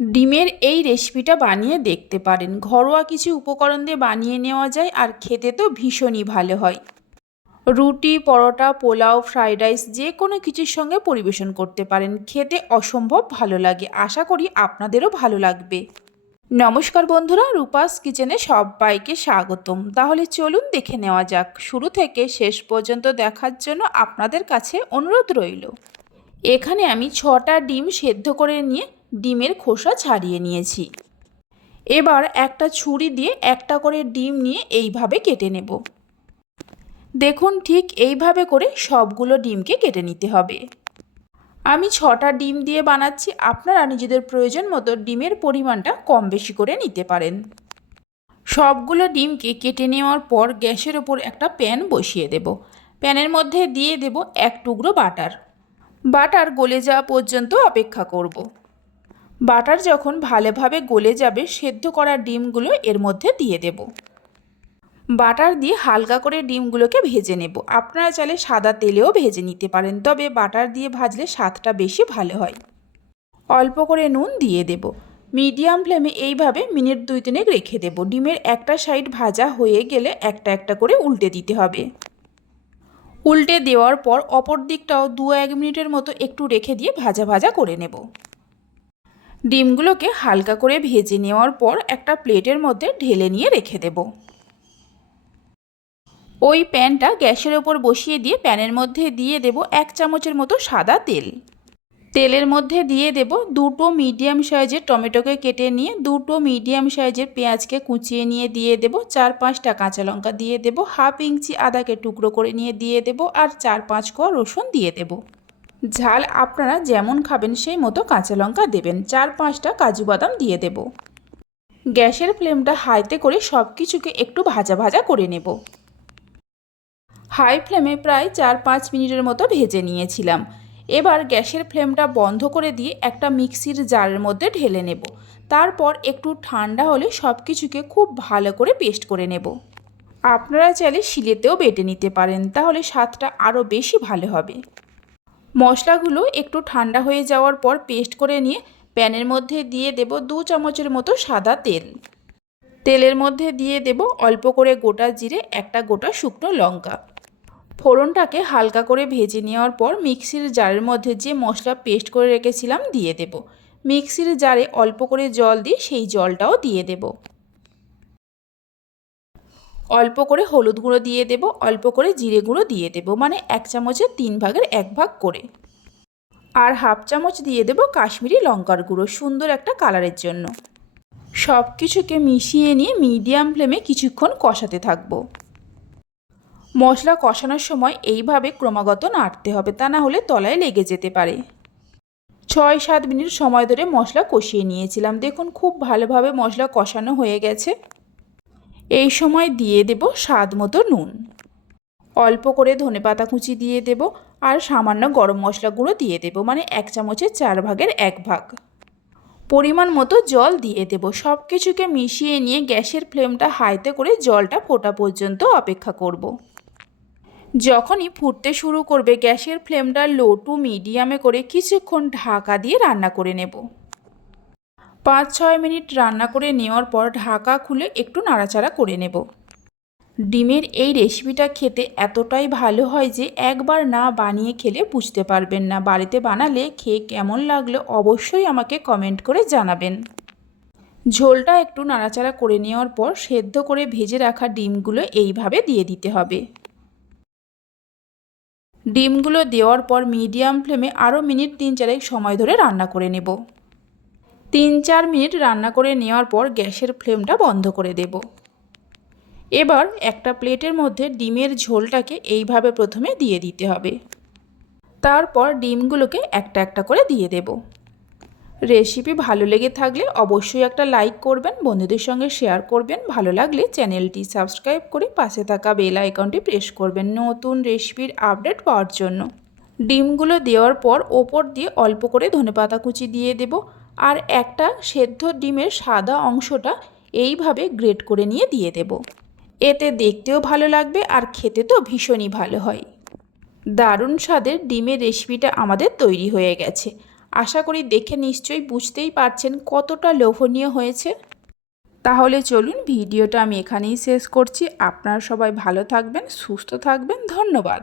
ডিমের এই রেসিপিটা বানিয়ে দেখতে পারেন। ঘরোয়া কিছু উপকরণ দিয়ে বানিয়ে নেওয়া যায় আর খেতে তো ভীষণই ভালো হয়। রুটি, পরোটা, পোলাও, ফ্রাইড রাইস যে কোনো কিছুর সঙ্গে পরিবেশন করতে পারেন। খেতে অসম্ভব ভালো লাগে। আশা করি আপনাদেরও ভালো লাগবে। নমস্কার বন্ধুরা, রূপাস কিচেনে সবাইকে স্বাগতম। তাহলে চলুন দেখে নেওয়া যাক। শুরু থেকে শেষ পর্যন্ত দেখার জন্য আপনাদের কাছে অনুরোধ রইল। এখানে আমি ছটা ডিম সেদ্ধ করে নিয়ে ডিমের খোসা ছাড়িয়ে নিয়েছি। এবার একটা ছুরি দিয়ে একটা করে ডিম নিয়ে এইভাবে কেটে নেব। দেখুন ঠিক এইভাবে করে সবগুলো ডিমকে কেটে নিতে হবে। আমি ছটা ডিম দিয়ে বানাচ্ছি, আপনারা নিজেদের প্রয়োজন মতো ডিমের পরিমাণটা কম বেশি করে নিতে পারেন। সবগুলো ডিমকে কেটে নেওয়ার পর গ্যাসের ওপর একটা প্যান বসিয়ে দেব। প্যানের মধ্যে দিয়ে দেব এক টুকরো বাটার। বাটার গলে যাওয়া পর্যন্ত অপেক্ষা করব। বাটার যখন ভালোভাবে গলে যাবে, সেদ্ধ করা ডিমগুলো এর মধ্যে দিয়ে দেব। বাটার দিয়ে হালকা করে ডিমগুলোকে ভেজে নেব। আপনারা চাইলে সাদা তেলেও ভেজে নিতে পারেন, তবে বাটার দিয়ে ভাজলে স্বাদটা বেশি ভালো হয়। অল্প করে নুন দিয়ে দেব। মিডিয়াম ফ্লেমে এইভাবে মিনিট দুই তিনেক রেখে দেব। ডিমের একটা সাইড ভাজা হয়ে গেলে একটা একটা করে উল্টে দিতে হবে। উল্টে দেওয়ার পর অপর দিকটাও দু এক মিনিটের মতো একটু রেখে দিয়ে ভাজা ভাজা করে নেব। ডিমগুলোকে হালকা করে ভেজে নেওয়ার পর একটা প্লেটের মধ্যে ঢেলে নিয়ে রেখে দেব। ওই প্যানটা গ্যাসের ওপর বসিয়ে দিয়ে প্যানের মধ্যে দিয়ে দেব এক চামচের মতো সাদা তেল। তেলের মধ্যে দিয়ে দেব দুটো মিডিয়াম সাইজের টমেটোকে কেটে নিয়ে দুটো মিডিয়াম সাইজের পেঁয়াজকে কুচিয়ে নিয়ে দিয়ে দেব চার পাঁচটা কাঁচা লঙ্কা দিয়ে দেব হাফ ইঞ্চি আদাকে টুকরো করে নিয়ে দিয়ে দেব আর চার পাঁচ কোয়া রসুন দিয়ে দেব। ঝাল আপনারা যেমন খাবেন সেই মতো কাঁচা লঙ্কা দেবেন, চার পাঁচটা কাজু বাদাম দিয়ে দেব। গ্যাসের ফ্লেমটা হাইতে করে সব কিছুকে একটু ভাজা ভাজা করে নেব। হাই ফ্লেমে প্রায় চার পাঁচ মিনিটের মতো ভেজে নিয়েছিলাম। এবার গ্যাসের ফ্লেমটা বন্ধ করে দিয়ে একটা মিক্সির জারের মধ্যে ঢেলে নেব। তারপর একটু ঠান্ডা হলে সব কিছুকে খুব ভালো করে পেস্ট করে নেব। আপনারা চাইলে শিলেতেও বেটে নিতে পারেন, তাহলে স্বাদটা আরও বেশি ভালো হবে। মশলাগুলো একটু ঠান্ডা হয়ে যাওয়ার পর পেস্ট করে নিয়ে প্যানের মধ্যে দিয়ে দেব দু চামচের মতো সাদা তেল। তেলের মধ্যে দিয়ে দেব অল্প করে গোটা জিরে, একটা গোটা শুকনো লঙ্কা। ফোড়নটাকে হালকা করে ভেজে নেওয়ার পর মিক্সির জারের মধ্যে যে মশলা পেস্ট করে রেখেছিলাম দিয়ে দেব। মিক্সির জারে অল্প করে জল দিয়ে সেই জলটাও দিয়ে দেব। অল্প করে হলুদ গুঁড়ো দিয়ে দেব, অল্প করে জিরে গুঁড়ো দিয়ে দেব মানে এক চামচের তিন ভাগের এক ভাগ করে। আর হাফ চামচ দিয়ে দেব কাশ্মীরি লঙ্কার গুঁড়ো, সুন্দর একটা কালারের জন্য। সব কিছুকে মিশিয়ে নিয়ে মিডিয়াম ফ্লেমে কিছুক্ষণ কষাতে থাকব। মশলা কষানোর সময় এইভাবে ক্রমাগত নাড়তে হবে, তা না হলে তলায় লেগে যেতে পারে। ছয় সাত মিনিট সময় ধরে মশলা কষিয়ে নিয়েছিলাম। দেখুন, খুব ভালোভাবে মশলা কষানো হয়ে গেছে। এই সময় দিয়ে দেব স্বাদ মতো নুন। অল্প করে ধনে পাতা কুচি দিয়ে দেব আর সামান্য গরম মশলা গুঁড়ো দিয়ে দেব মানে এক চামচের চার ভাগের এক ভাগ। পরিমাণ মতো জল দিয়ে দেব। সব কিছুকে মিশিয়ে নিয়ে গ্যাসের ফ্লেমটা হাইতে করে জলটা ফোটা পর্যন্ত অপেক্ষা করব। যখনই ফুটতে শুরু করবে গ্যাসের ফ্লেমটা লো টু মিডিয়ামে করে কিছুক্ষণ ঢাকা দিয়ে রান্না করে নেব। পাঁচ ছয় মিনিট রান্না করে নেওয়ার পর ঢাকা খুলে একটু নাড়াচাড়া করে নেব। ডিমের এই রেসিপিটা খেতে এতটাই ভালো হয় যে একবার না বানিয়ে খেলে বুঝতে পারবেন না। বাড়িতে বানালে খেয়ে কেমন লাগল অবশ্যই আমাকে কমেন্ট করে জানাবেন। ঝোলটা একটু নাড়াচাড়া করে নেওয়ার পর সেদ্ধ করে ভেজে রাখা ডিমগুলো এইভাবে দিয়ে দিতে হবে। ডিমগুলো দেওয়ার পর মিডিয়াম ফ্লেমে আরও মিনিট তিন চারেক সময় ধরে রান্না করে নেব। তিন চার মিনিট রান্না করে নেওয়ার পর গ্যাসের ফ্লেমটা বন্ধ করে দেব। এবার একটা প্লেটের মধ্যে ডিমের ঝোলটাকে এইভাবে প্রথমে দিয়ে দিতে হবে। তারপর ডিমগুলোকে একটা একটা করে দিয়ে দেব। রেসিপি ভালো লেগে থাকলে অবশ্যই একটা লাইক করবেন, বন্ধুদের সঙ্গে শেয়ার করবেন। ভালো লাগলে চ্যানেলটি সাবস্ক্রাইব করে পাশে থাকা বেল আইকনটি প্রেস করবেন নতুন রেসিপির আপডেট পাওয়ার জন্য। ডিমগুলো দেওয়ার পর ওপর দিয়ে অল্প করে ধনেপাতা কুচি দিয়ে দেব। আর একটা সেদ্ধ ডিমের সাদা অংশটা এইভাবে গ্রেট করে নিয়ে দিয়ে দেব। এতে দেখতেও ভালো লাগবে আর খেতে তো ভীষণই ভালো হয়। দারুণ স্বাদের ডিমের রেসিপিটা আমাদের তৈরি হয়ে গেছে। আশা করি দেখে নিশ্চয়ই বুঝতেই পারছেন কতটা লোভনীয় হয়েছে। তাহলে চলুন ভিডিওটা আমি এখানেই শেষ করছি। আপনারা সবাই ভালো থাকবেন, সুস্থ থাকবেন। ধন্যবাদ।